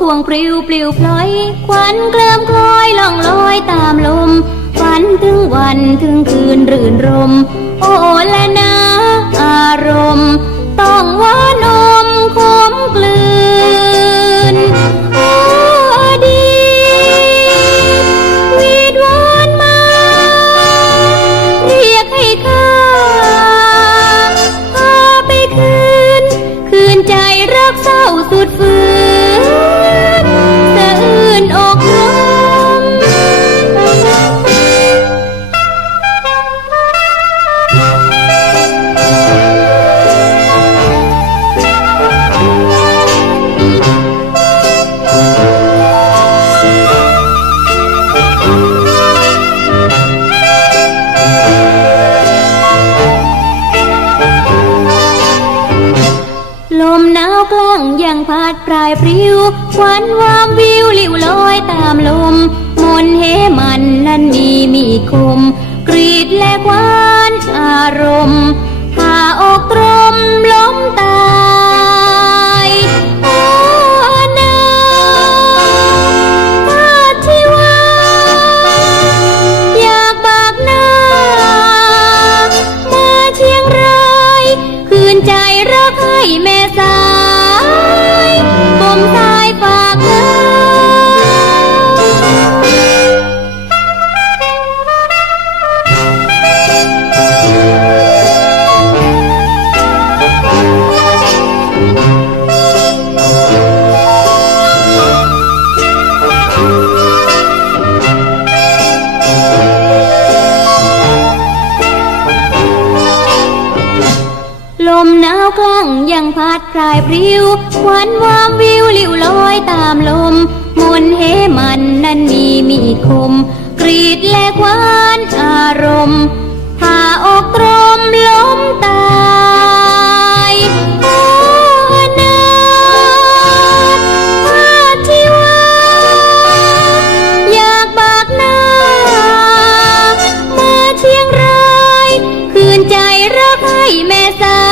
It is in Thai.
ควงปลิวปลิวพลอยควันเคลิ้มคล้อยล่องลอยตามลมฝันถึงวันถึงคืนรื่นรม โอ้แลาวกลางยังพัดปลายปลิวควันวามวิวลิวลอยตามลม มนเฮมันนั้นมีมีคม กรีดและควานอารมณ์พาอก ยังพัดพลายพริ้วหวานวามวิวลิวลอยตามลม มนเฮมันนั้นมีมีคม กรีดแลกวานอารมณ์พาอกตรมล้มตายโอ้นาพาทิวาอยากบากหน้า มาเชียงราย คืนใจรัให้แม่สา